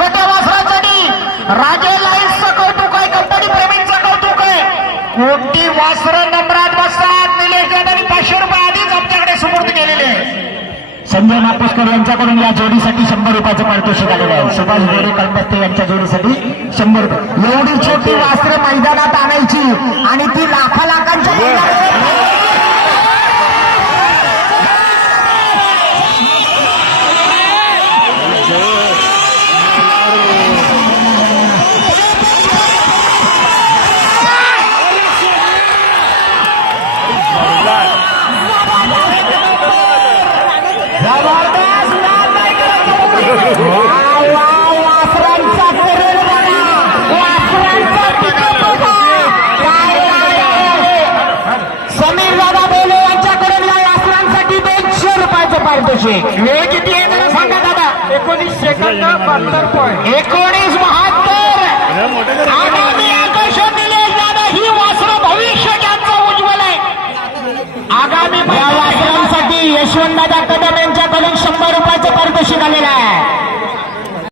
छोट्या वासरासाठी राजे लाईन्सचं कौतुक आहे कंपनी प्रेमींचं कौतुक आहे. कोटी वासर नंबरात बसतात? निलेश दादांनी पाचशे रुपये आधीच आमच्याकडे सुपूर्द केलेले आहे संजय नापोसकर यांच्याकडून या जोडीसाठी शंभर रुपयाचं पारितोषिक आलेलं आहे. सुभाष गोरे कळपत्ते यांच्या जोडीसाठी शंभर रुपये. एवढी छोटी वास्त्र मैदानात आणायची आणि ती लाखा पारितोषिक वेळ किती आहे जरा सांगा दादा एकोणीस सेकंद बहात्तर पॉईंट एकोणीस बहात्तर आगामी आकर्षण दिलेश दादा ही वासर भविष्य त्यांचं उज्ज्वल आहे आगामी या वासरांसाठी यशवंत दादा कदम यांच्याकडून शंभर रुपयाचं पारितोषिक आले